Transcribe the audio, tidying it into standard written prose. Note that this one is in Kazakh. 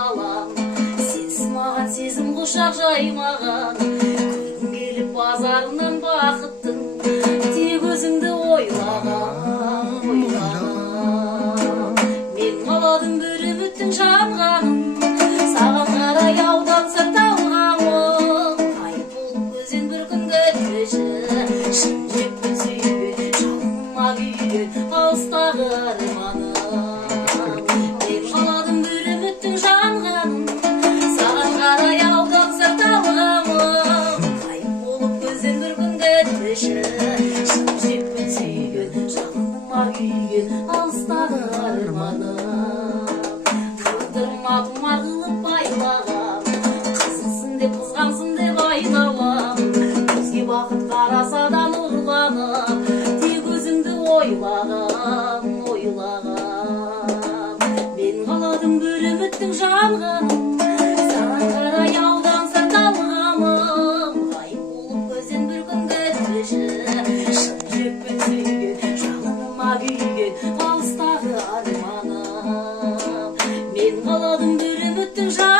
айналам, сенсіз маған сезім құшақ жаймаған. Күлкім келіп базарынан бақыттың, тек өзіңді ойлағам, ойлағам. Мен қаладым бір үміттің жанғаным, саған қарай ауданса талғамым. Қайып болып көзден бір күнгі өтпеші, шын жеппін сүйген, жалыныма күйген алыстағы арманым. Мен қаладым бір үміттің жанғаным, саған қарай ауданса талғамым. Қайып болып көзден бір күнгі өтпеші, шын жеппін сүйген, жалыныма күйген алыстағы арманым. Тағдырыма тұмар қылып байлағам, қызықсың деп қызғансың деп айналам. Көзге бақыт қараса да нұрланып, тек өзіңді ойлағам, ойлағам. Мен қаладым бір үміттің жанғаным, саған қарай ауданса талғамым. Ғайып болып көзден бір күнгі өтпеші, шын жүрекпен сүйген, жалыныма күйген алыстағы арманым. Мен қаладым бір үміттің жанғаным,